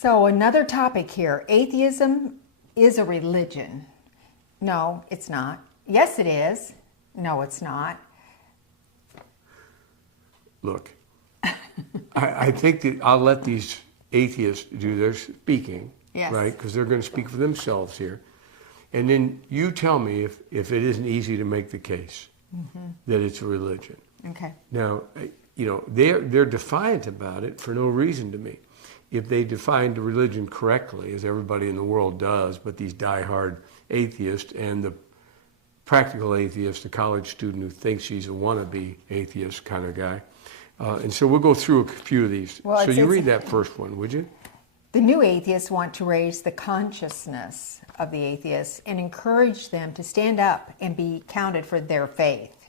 So another topic here. Atheism is a religion. No, it's not. Yes, it is. No, it's not. Look, I think that I'll let these atheists do their speaking, Yes. right? Because they're going to speak for themselves here. And then you tell me if it isn't easy to make the case that it's a religion. Okay. Now, they're defiant about it for no reason to me. If they defined the religion correctly, as everybody in the world does, but these diehard atheists and the practical atheist, the college student who thinks he's a wannabe atheist kind of guy. And so we'll go through a few of these. Well, so you read that first one, would you? The new atheists want to raise the consciousness of the atheists and encourage them to stand up and be counted for their faith.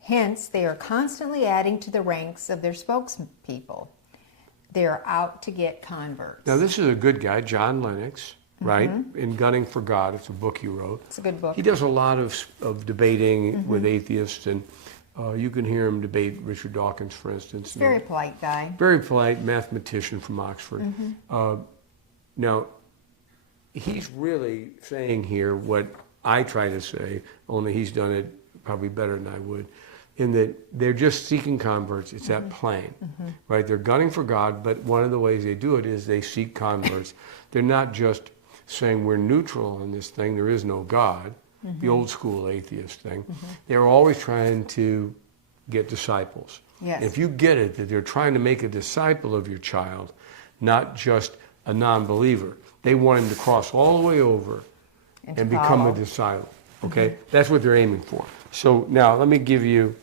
Hence, they are constantly adding to the ranks of their spokespeople. They are out to get converts. Now, this is a good guy, John Lennox, right? In Gunning for God. It's a book he wrote. It's a good book. He does a lot of debating with atheists, and you can hear him debate Richard Dawkins, for instance. Very polite guy. Very polite mathematician from Oxford. Now, he's really saying here what I try to say, only he's done it probably better than I would, in that they're just seeking converts. It's that plain, right? They're gunning for God, but one of the ways they do it is they seek converts. They're not just saying we're neutral on this thing, there is no God, the old school atheist thing. They're always trying to get disciples. Yes. If you get it, that they're trying to make a disciple of your child, not just a non-believer. They want him to cross all the way over and become a disciple. Okay? That's what they're aiming for. So now let me give you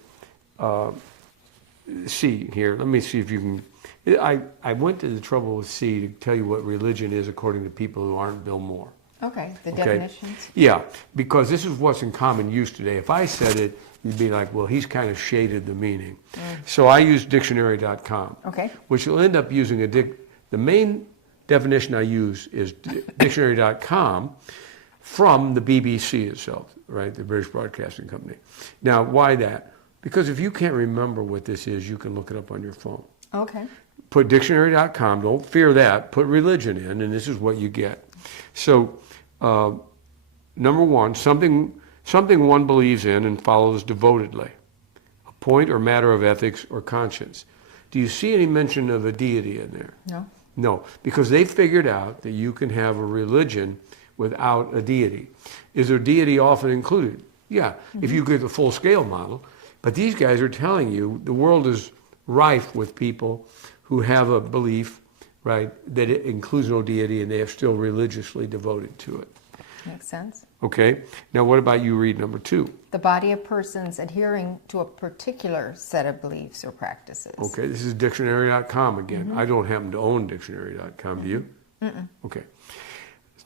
C here. Let me see if you can. I went to the trouble with C to tell you what religion is according to people who aren't Bill Moore. Okay, the definitions. Yeah, because this is what's in common use today. If I said it, you'd be like, well, he's kind of shaded the meaning. So I use dictionary.com, Okay. which will end up using the main definition I use is dictionary.com from the BBC itself, right, the British Broadcasting Company. Now, why that? Because if you can't remember what this is, you can look it up on your phone. Okay. Put dictionary.com, don't fear that, put religion in, and this is what you get. So, number one, something one believes in and follows devotedly, a point or matter of ethics or conscience. Do you see any mention of a deity in there? No. No, because they figured out that you can have a religion without a deity. Is there deity often included? Yeah, if you get the full scale model. But these guys are telling you the world is rife with people who have a belief, right, that it includes no deity and they are still religiously devoted to it. Makes sense. Okay, now what about you read number 2? The body of persons adhering to a particular set of beliefs or practices. Okay, this is dictionary.com again. I don't happen to own dictionary.com, do you? Okay.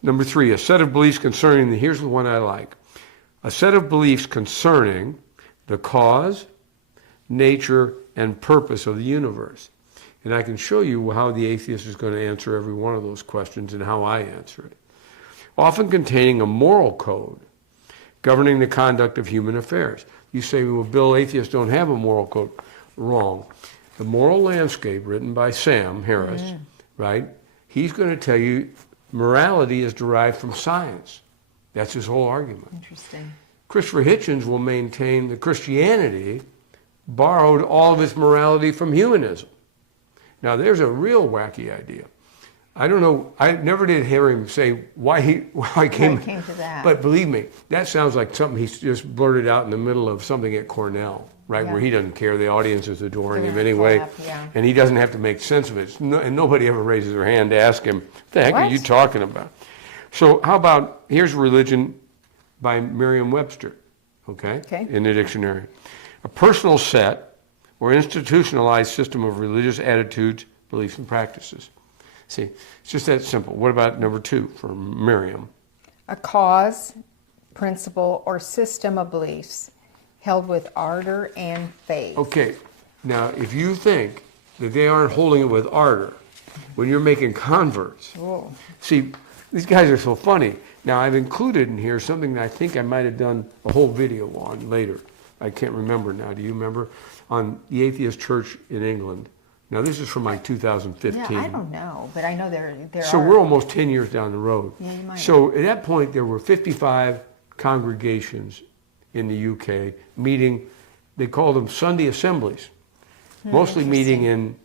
Number 3, a set of beliefs concerning, here's the one I like. A set of beliefs concerning the cause, nature, and purpose of the universe. And I can show you how the atheist is going to answer every one of those questions and how I answer it. Often containing a moral code governing the conduct of human affairs. You say, well, Bill, atheists don't have a moral code. Wrong. The Moral Landscape, written by Sam Harris, right? He's going to tell you morality is derived from science. That's his whole argument. Interesting. Christopher Hitchens will maintain that Christianity borrowed all of its morality from humanism. Now, there's a real wacky idea. I don't know, I never did hear him say why he came to that. But believe me, that sounds like something he's just blurted out in the middle of something at Cornell, right, where he doesn't care, the audience is adoring him anyway, and he doesn't have to make sense of it. And nobody ever raises their hand to ask him, what the heck are you talking about? So how about, here's religion by Merriam-Webster, okay, in the dictionary. A personal set or institutionalized system of religious attitudes, beliefs, and practices. See, it's just that simple. What about number 2 for Merriam? A cause, principle, or system of beliefs held with ardor and faith. Okay, now if you think that they aren't holding it with ardor when you're making converts, see, these guys are so funny. Now I've included in here something that I think I might have done a whole video on later. I can't remember now. Do you remember? On the atheist church in England, Now, this is from like 2015. Yeah, I don't know, but I know there So are. we're almost 10 years down the road. Yeah, you might. So at that point, there were 55 congregations in the UK meeting. They called them Sunday assemblies, mostly meeting in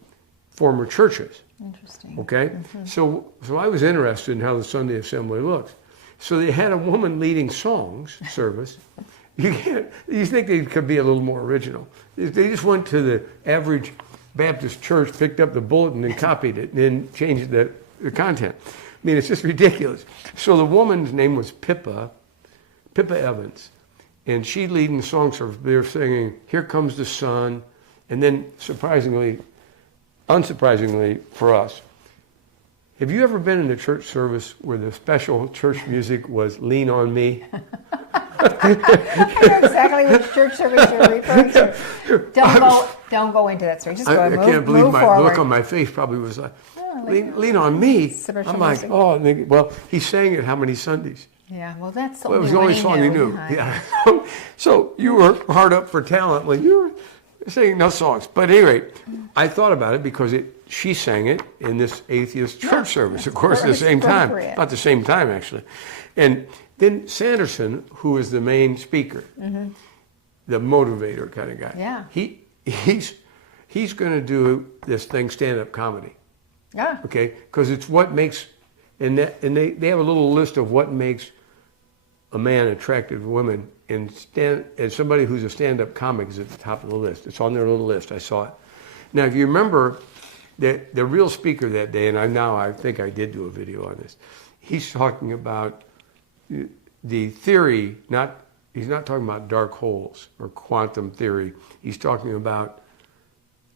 former churches. Interesting. Okay? So I was interested in how the Sunday assembly looks. So they had a woman leading songs service. You think they could be a little more original. They just went to the average Baptist church, picked up the bulletin and copied it, and then changed the content. I mean, it's just ridiculous. So the woman's name was Pippa Evans, and she leading the song service. They were singing, "Here Comes the Sun," and then unsurprisingly for us, have you ever been in a church service where the special church music was "Lean on Me"? I know exactly which church service you're referring to. Don't go into that story. Just go I move, can't believe move my forward. look on my face probably was like, lean on me. I'm like, music. oh, well, he sang it how many Sundays? Yeah, well, that's the Well, it was only the one only song he knew. Yeah. Yeah. So you were hard up for talent when you were singing those songs. But anyway, I thought about it because she sang it in this atheist church service, of course, at the same time. Not the same time, actually. And then Sanderson, who is the main speaker, the motivator kind of guy, Yeah. he's going to do this thing, stand-up comedy. Yeah. Okay, because it's what makes, and they have a little list of what makes a man attractive to women, and somebody who's a stand-up comic is at the top of the list. It's on their little list. I saw it. Now, if you remember, the real speaker that day, and I think I did do a video on this. He's talking about the theory. He's not talking about dark holes or quantum theory. He's talking about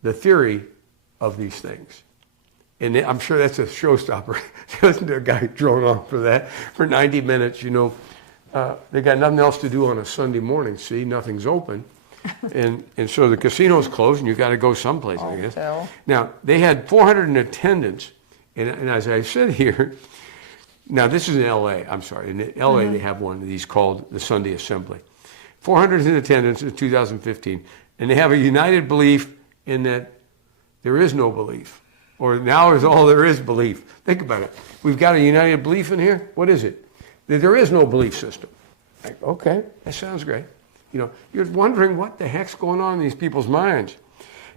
the theory of these things. And I'm sure that's a showstopper. Doesn't a guy drone on for that for 90 minutes? You know, they got nothing else to do on a Sunday morning. See, nothing's open, and so the casino's closed, and you got to go someplace. I guess. So. Now they had 400 in attendance, and as I said here, now this is in L.A. I'm sorry, in L.A. They have one of these called the Sunday Assembly. 400 in attendance in 2015, and they have a united belief in that there is no belief. Or now is all there is belief. Think about it. We've got a united belief in here. What is it? That there is no belief system. Like, okay, that sounds great. You know, you're wondering what the heck's going on in these people's minds.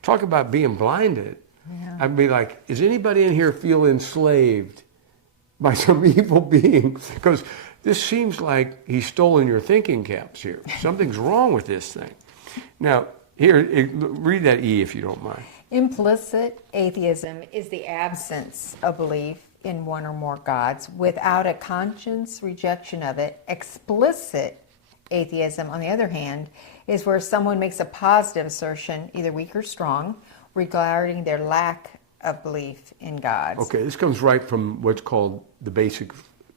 Talk about being blinded. Yeah. I'd be like, does anybody in here feel enslaved by some evil being? Because this seems like he's stolen your thinking caps here. Something's wrong with this thing. Now, here, read that E if you don't mind. Implicit atheism is the absence of belief in one or more gods without a conscious rejection of it. Explicit atheism, on the other hand, is where someone makes a positive assertion, either weak or strong, regarding their lack of belief in gods. Okay, this comes right from what's called the basic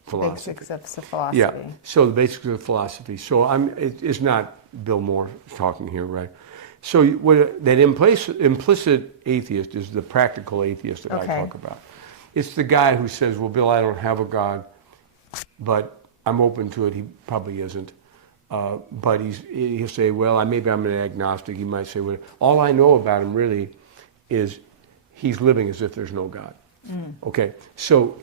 philosophy. Basics of philosophy. Yeah, so the basics of philosophy. So it's not Bill Moore talking here, right? So that implicit atheist is the practical atheist that I talk about. It's the guy who says, well, Bill, I don't have a God, but I'm open to it. He probably isn't. But he'll say, well, maybe I'm an agnostic. He might say, well, all I know about him really is he's living as if there's no God. Okay, so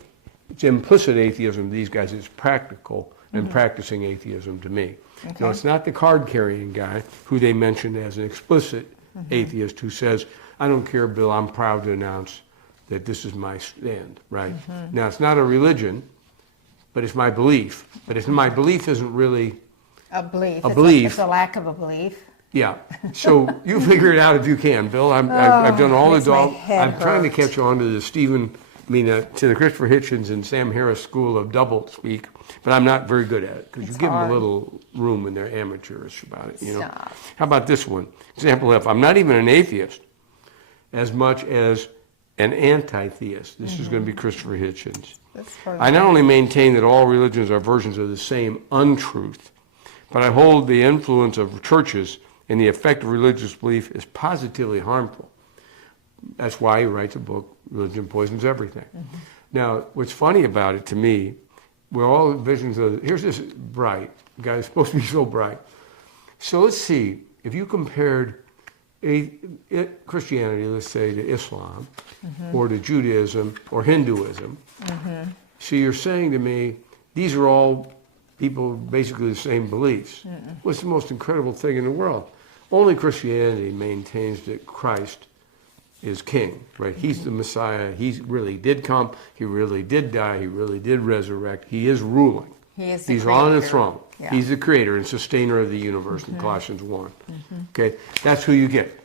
it's implicit atheism to these guys. It's practical and practicing atheism to me. Okay. No, it's not the card-carrying guy who they mentioned as an explicit atheist who says, I don't care, Bill, I'm proud to announce that this is my stand, right? Now, it's not a religion, but it's my belief. But my belief isn't really a belief. It's a lack of a belief. Yeah. So you figure it out if you can, Bill. I've done all the I'm trying to catch on to the to the Christopher Hitchens and Sam Harris school of double speak, but I'm not very good at it because you give them a little room and they're amateurish about it. You know. How about this one? Example F. I'm not even an atheist as much as an anti-theist. This is going to be Christopher Hitchens. I not only maintain that all religions are versions of the same untruth, but I hold the influence of churches and the effect of religious belief is positively harmful. That's why he writes a book, Religion Poisons Everything. Now, what's funny about it to me, we're all visions of, here's this bright guy, supposed to be so bright. So let's see, if you compared Christianity, let's say, to Islam, or to Judaism, or Hinduism. So you're saying to me, these are all people basically the same beliefs. What's the most incredible thing in the world? Only Christianity maintains that Christ is king, right? He's the Messiah. He really did come. He really did die. He really did resurrect. He is ruling. He's on the throne. Yeah. He's the creator and sustainer of the universe in Colossians 1. Okay, that's who you get.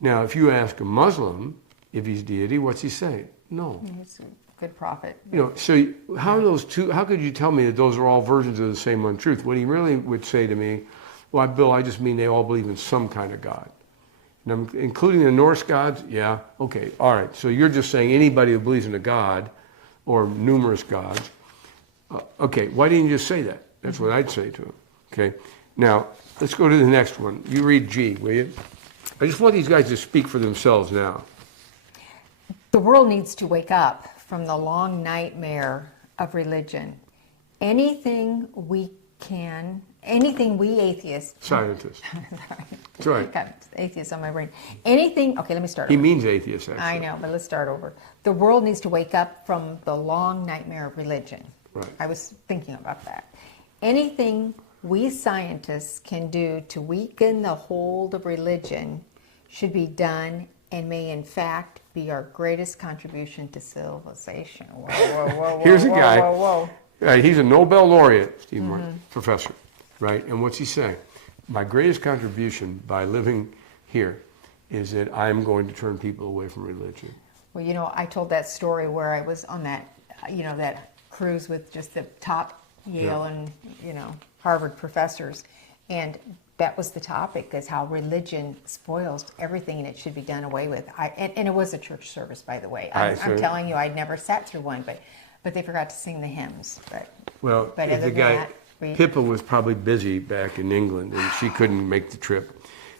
Now, if you ask a Muslim if he's deity, what's he say? No. He's a good prophet. You know, so how could you tell me that those are all versions of the same untruth? What he really would say to me, well, Bill, I just mean they all believe in some kind of God. And I'm including the Norse gods? Yeah, okay, all right. So you're just saying anybody who believes in a God or numerous gods. Okay, why didn't you just say that? That's what I'd say to him. Okay, now let's go to the next one. You read G, will you? I just want these guys to speak for themselves now. The world needs to wake up from the long nightmare of religion. Anything we atheists... Scientists. That's right. Got atheists on my brain. Anything... Okay, let me start over. He means atheists, actually. I know, but let's start over. The world needs to wake up from the long nightmare of religion. Right. I was thinking about that. Anything we scientists can do to weaken the hold of religion should be done and may in fact be our greatest contribution to civilization. Whoa, whoa, whoa, whoa. Here's a guy. Whoa, whoa, whoa. He's a Nobel laureate, Steve Martin, professor, right? And what's he saying? My greatest contribution by living here is that I'm going to turn people away from religion. Well, you know, I told that story where I was on that, that cruise with just the top Yale and, Harvard professors. And that was the topic, is how religion spoils everything and it should be done away with. And it was a church service, by the way. I'm telling you, I'd never sat through one, but they forgot to sing the hymns. But the guy, Pippa was probably busy back in England and she couldn't make the trip.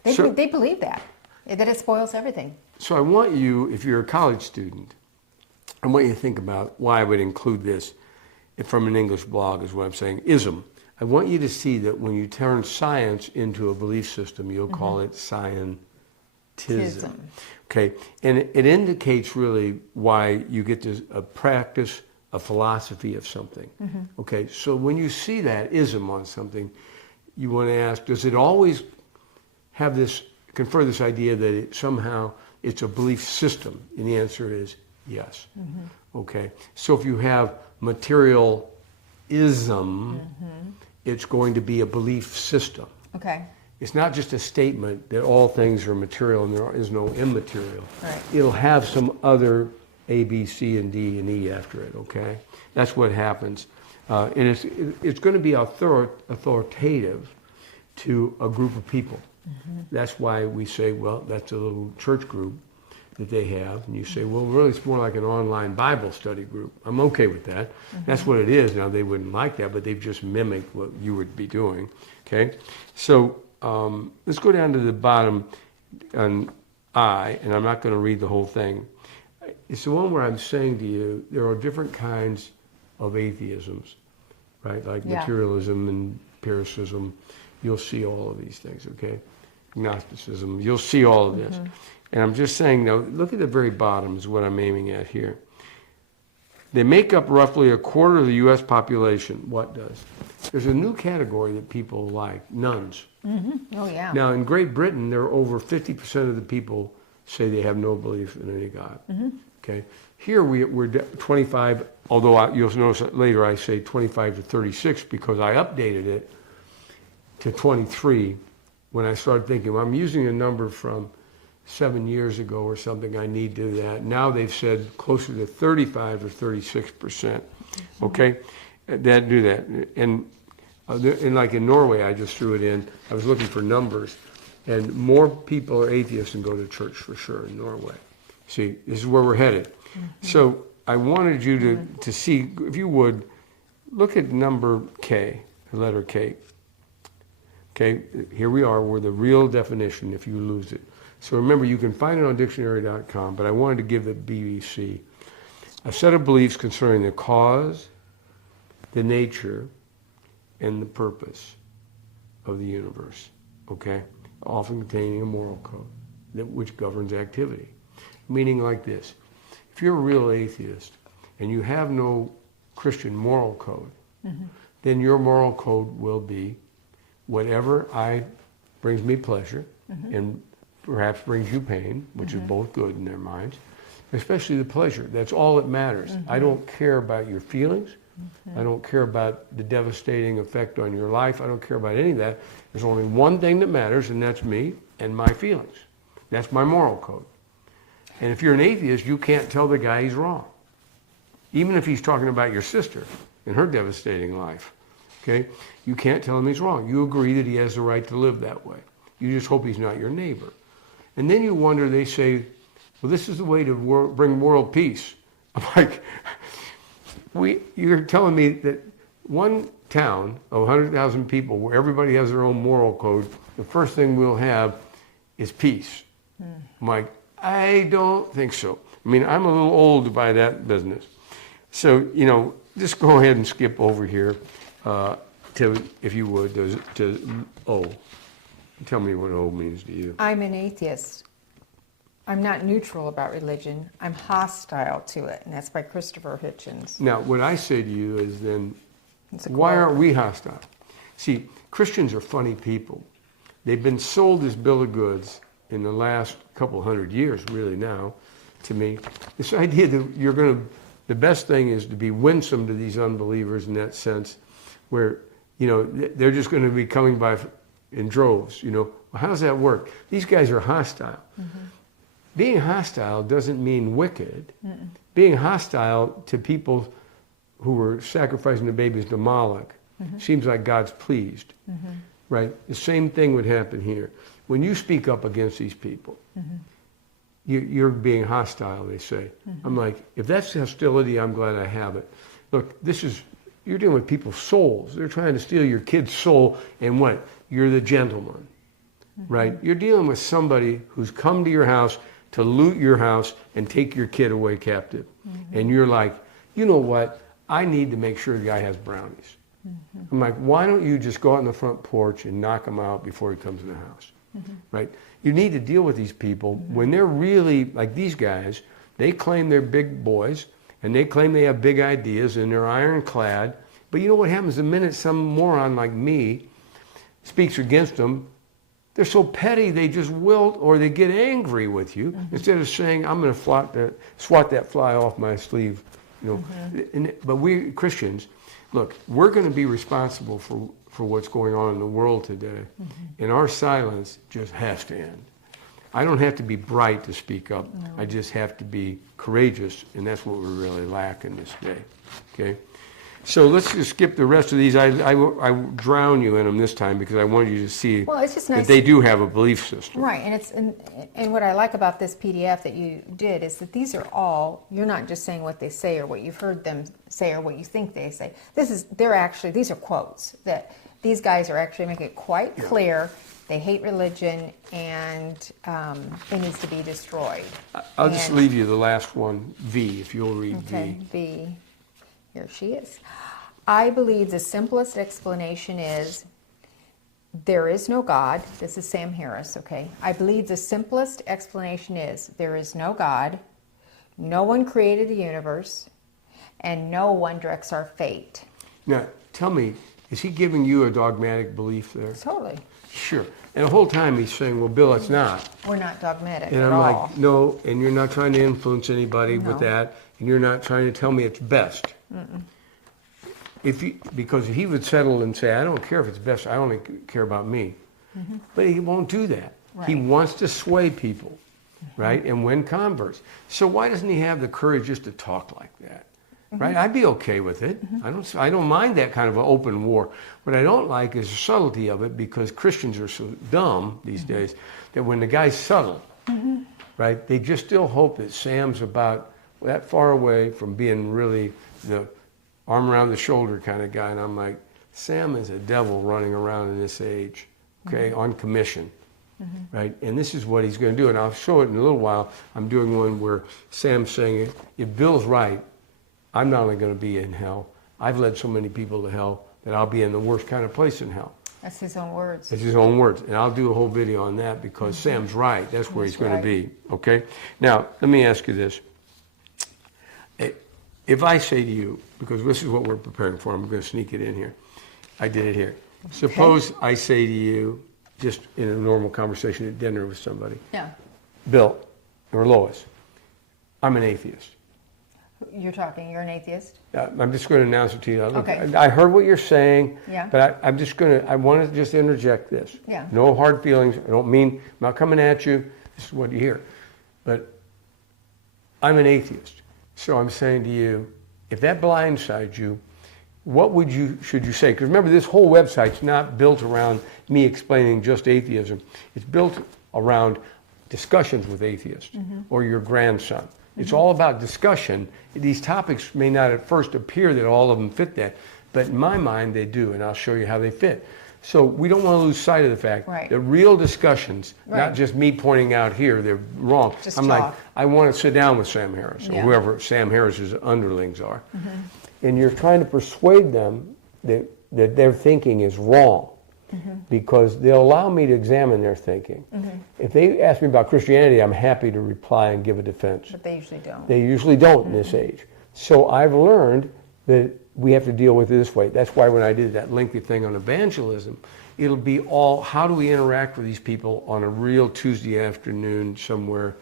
They believe that it spoils everything. So I want you, if you're a college student, I want you to think about why I would include this from an English blog, is what I'm saying. Ism. I want you to see that when you turn science into a belief system, you'll call it scientism. Okay, and it indicates really why you get to a practice, a philosophy of something. Okay, so when you see that ism on something, you want to ask, does it always have this, confer this idea that somehow it's a belief system? And the answer is yes. Okay, so if you have materialism, it's going to be a belief system. Okay. It's not just a statement that all things are material and there is no immaterial. Right. It'll have some other A, B, C, and D, and E after it, okay? That's what happens. And it's going to be authoritative to a group of people. That's why we say, well, that's a little church group that they have. And you say, well, really, it's more like an online Bible study group. I'm okay with that. That's what it is. Now, they wouldn't like that, but they've just mimicked what you would be doing, okay? So let's go down to the bottom on I, and I'm not going to read the whole thing. It's the one where I'm saying to you, there are different kinds of atheisms, right? Like materialism and empiricism. You'll see all of these things, okay? Gnosticism, you'll see all of this. And I'm just saying, now, look at the very bottom is what I'm aiming at here. They make up roughly a quarter of the U.S. population. What does? There's a new category that people like, nuns. Oh, yeah. Now, in Great Britain, there are over 50% of the people say they have no belief in any God. Okay. Here we're 25, although you'll notice later I say 25 to 36 because I updated it to 23 when I started thinking, well, I'm using a number from 7 years ago or something, I need to do that. Now they've said closer to 35 or 36%. Okay, that do that. And like in Norway, I just threw it in. I was looking for numbers, and more people are atheists than go to church for sure in Norway. See, this is where we're headed. So I wanted you to see, if you would, look at number K, the letter K. Okay, here we are. We're the real definition if you lose it. So remember, you can find it on dictionary.com, but I wanted to give the BBC a set of beliefs concerning the cause, the nature, and the purpose of the universe, okay? Often containing a moral code. which governs activity. Meaning like this: if you're a real atheist and you have no Christian moral code, then your moral code will be whatever brings me pleasure and perhaps brings you pain, which is both good in their minds, especially the pleasure. That's all that matters. I don't care about your feelings. I don't care about the devastating effect on your life. I don't care about any of that. There's only one thing that matters, and that's me and my feelings. That's my moral code. And if you're an atheist, you can't tell the guy he's wrong. Even if he's talking about your sister and her devastating life, okay? You can't tell him he's wrong. You agree that he has the right to live that way. You just hope he's not your neighbor. And then you wonder, they say, well, this is the way to bring world peace. I'm like, you're telling me that one town of 100,000 people where everybody has their own moral code, the first thing we'll have is peace. I'm like, I don't think so. I mean, I'm a little old by that business. So, just go ahead and skip over here to, if you would, to O. Tell me what O means to you. I'm an atheist. I'm not neutral about religion. I'm hostile to it. And that's by Christopher Hitchens. Now, what I say to you is then, why aren't we hostile? See, Christians are funny people. They've been sold as bill of goods in the last couple hundred years, really now, to me. This idea that the best thing is to be winsome to these unbelievers in that sense, where, they're just going to be coming by in droves, Well, how does that work? These guys are hostile. Being hostile doesn't mean wicked. Being hostile to people who were sacrificing the babies to Moloch seems like God's pleased, right? The same thing would happen here. When you speak up against these people, you're being hostile, they say. I'm like, if that's hostility, I'm glad I have it. Look, you're dealing with people's souls. They're trying to steal your kid's soul, and what? You're the gentleman, right? You're dealing with somebody who's come to your house to loot your house and take your kid away captive. And you're like, you know what? I need to make sure the guy has brownies. I'm like, why don't you just go out on the front porch and knock him out before he comes in the house, right? You need to deal with these people when they're really, like these guys, they claim they're big boys, and they claim they have big ideas, and they're ironclad. But you know what happens the minute some moron like me speaks against them? They're so petty, they just wilt, or they get angry with you instead of saying, I'm going to swat that fly off my sleeve. But we Christians, look, we're going to be responsible for what's going on in the world today. And our silence just has to end. I don't have to be bright to speak up. No. I just have to be courageous, and that's what we really lack in this day. Okay? So let's just skip the rest of these. I drown you in them this time because I want you to see it's just nice that they do have a belief system. Right, and what I like about this PDF that you did is that these are all, you're not just saying what they say or what you've heard them say or what you think they say. These are quotes that these guys are actually making it quite clear. They hate religion, and it needs to be destroyed. I'll just leave you the last one, V, if you'll read V. Okay, V. Here she is. I believe the simplest explanation is there is no God. This is Sam Harris, okay? I believe the simplest explanation is there is no God, no one created the universe, and no one directs our fate. Now, tell me, is he giving you a dogmatic belief there? Totally. Sure. And the whole time he's saying, well, Bill, it's not. We're not dogmatic and at I'm all. Like, no, and you're not trying to influence anybody with that, and you're not trying to tell me it's best. Because he would settle and say, I don't care if it's best, I only care about me. But he won't do that. Right. He wants to sway people, right, and win converts. So why doesn't he have the courage just to talk like that? Right? I'd be okay with it. I don't mind that kind of an open war. What I don't like is the subtlety of it, because Christians are so dumb these days that when the guy's subtle, right, they just still hope that Sam's about that far away from being really the arm around the shoulder kind of guy. And I'm like, Sam is a devil running around in this age, okay, on commission. Right? And this is what he's going to do. And I'll show it in a little while. I'm doing one where Sam's saying, if Bill's right, I'm not only going to be in hell, I've led so many people to hell that I'll be in the worst kind of place in hell. That's his own words. It's his own words. And I'll do a whole video on that because Sam's right. That's where he's going to be. Okay? Now, let me ask you this. If I say to you, because this is what we're preparing for, I'm going to sneak it in here. I did it here. Okay. Suppose I say to you, just in a normal conversation at dinner with somebody, Yeah. Bill or Lois, I'm an atheist. You're an atheist? I'm just going to announce it to you. Look, Okay. I heard what you're saying, Yeah. but I want to just interject this. Yeah. No hard feelings. I'm not coming at you. This is what you hear. But I'm an atheist. So I'm saying to you, if that blindsides you, what should you say? Because remember, this whole website's not built around me explaining just atheism. It's built around discussions with atheists or your grandson. It's all about discussion. These topics may not at first appear that all of them fit that, but in my mind they do, and I'll show you how they fit. So we don't want to lose sight of the fact that real discussions, not just me pointing out here, they're wrong. Just I'm talk. like, I want to sit down with Sam Harris or whoever Sam Harris's underlings are. And you're trying to persuade them that their thinking is wrong because they'll allow me to examine their thinking. If they ask me about Christianity, I'm happy to reply and give a defense. But they usually don't. They usually don't in this age. So I've learned that we have to deal with it this way. That's why when I did that lengthy thing on evangelism, it'll be all how do we interact with these people on a real Tuesday afternoon somewhere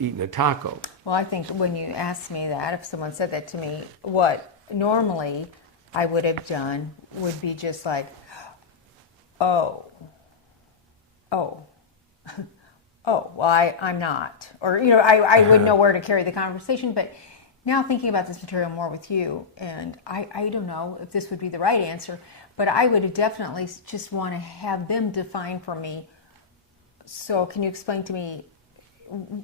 eating a taco. Well, I think when you asked me that, if someone said that to me, what normally I would have done would be just like, oh, well, I'm not. Or, I would know where to carry the conversation. But now thinking about this material more with you, and I don't know if this would be the right answer, but I would definitely just want to have them define for me. So can you explain to me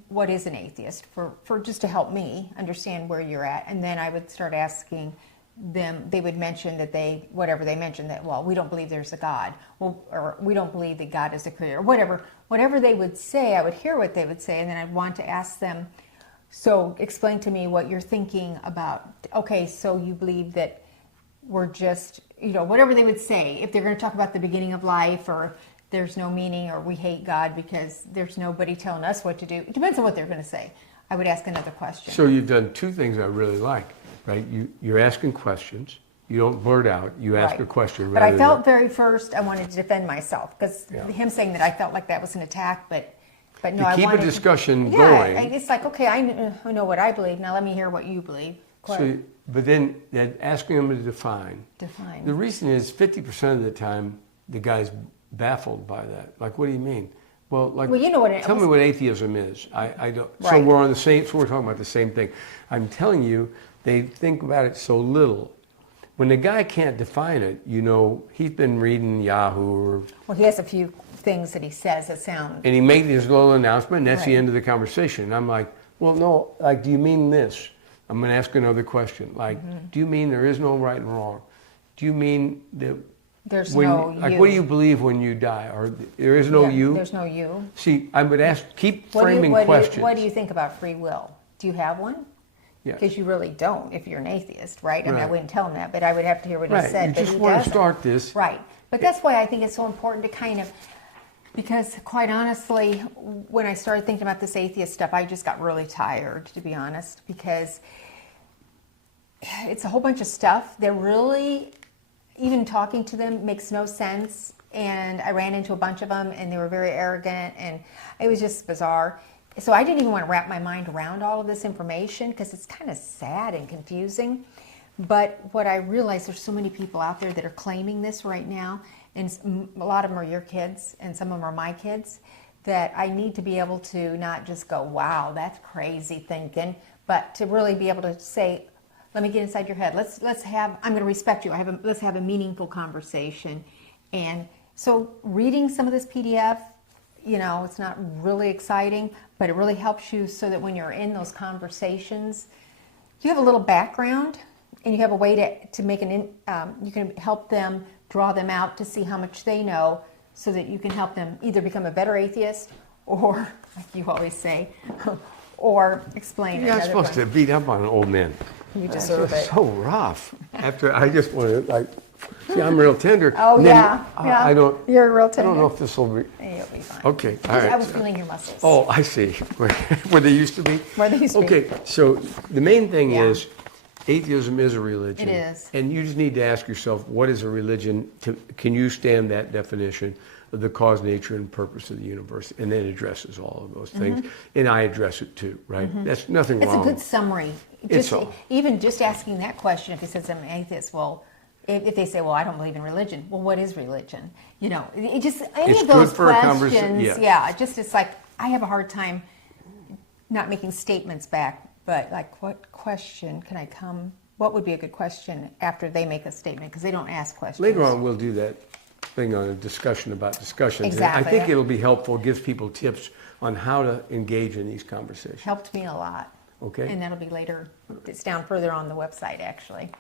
what is an atheist for just to help me understand where you're at? And then I would start asking them, they would mention that whatever they mentioned, that, well, we don't believe there's a God, or we don't believe that God is a creator, whatever they would say, I would hear what they would say, and then I'd want to ask them, so explain to me what you're thinking about. Okay, so you believe that we're just, whatever they would say, if they're going to talk about the beginning of life, or there's no meaning, or we hate God because there's nobody telling us what to do. It depends on what they're going to say. I would ask another question. So you've done two things I really like, right? You're asking questions. You don't blurt out. You ask a question. But I felt very first I wanted to defend myself, because him saying that, I felt like that was an attack, but no, I keep wanted a discussion to, going. It's like, okay, I know what I believe. Now let me hear what you believe. So, but then asking them to define. Define. The reason is 50% of the time the guy's baffled by that. Like, what do you mean? Well, you know what it is. Tell me what atheism is. I don't. Right. So we're on the same. So we're talking about the same thing. I'm telling you, they think about it so little. When the guy can't define it, he's been reading Yahoo Well, he has a few things that he says that sound. and he made his little announcement, and that's the end of the conversation. And I'm like, well, no. Like, do you mean this? I'm going to ask another question. Like, do you mean there is no right and wrong? Do you mean that? There's no you. Like, what do you believe when you die? Or there is no you? There's no you. See, I would keep framing what questions. What do you think about free will? Do you have one? Yes. Because you really don't if you're an atheist, right? I mean, I Right. wouldn't tell him that, but I would have to hear what he said. You but just he want to doesn't. start this. Right. But that's why I think it's so important to because quite honestly, when I started thinking about this atheist stuff, I just got really tired, to be honest, because it's a whole bunch of stuff that really, even talking to them makes no sense. And I ran into a bunch of them, and they were very arrogant, and it was just bizarre. So I didn't even want to wrap my mind around all of this information because it's kind of sad and confusing. But what I realized, there's so many people out there that are claiming this right now, and a lot of them are your kids, and some of them are my kids, that I need to be able to not just go, wow, that's crazy thinking, but to really be able to say, let me get inside your head. I'm going to respect you. Let's have a meaningful conversation. And so reading some of this PDF, it's not really exciting, but it really helps you so that when you're in those conversations, you have a little background, and you have a way to make you can help them, draw them out to see how much they know, so that you can help them either become a better atheist, or, like you always say, or explain. You're not supposed to beat up on an old man. You deserve it. So rough. After I just want to like, see, I'm real tender. Oh, and then, yeah. I don't. You're real I tender. don't know if this will be. You'll be fine. Okay, all right. I was feeling your muscles. Oh, I see. Where they used to be? Where they used to be. Okay, so the main thing Yeah. is atheism is a religion. It is. And you just need to ask yourself, what is a religion? Can you stand that definition of the cause, nature, and purpose of the universe? And then it addresses all of those things. And I address it too, right? That's nothing That's wrong. a good summary. It's Just, all. even just asking that question, if he says I'm an atheist, well, if they say, well, I don't believe in religion, well, what is religion? You know, it just, any It's of those good for a questions, conversation, it's like, I have a hard time not making statements back, but like, what question can I come, what would be a good question after they make a statement? Because they don't ask questions. Later on, we'll do that thing on a discussion about discussions. Exactly. And I think it'll be helpful, gives people tips on how to engage in these conversations. Helped me a lot. Okay. And that'll be later. It's down further on the website, actually.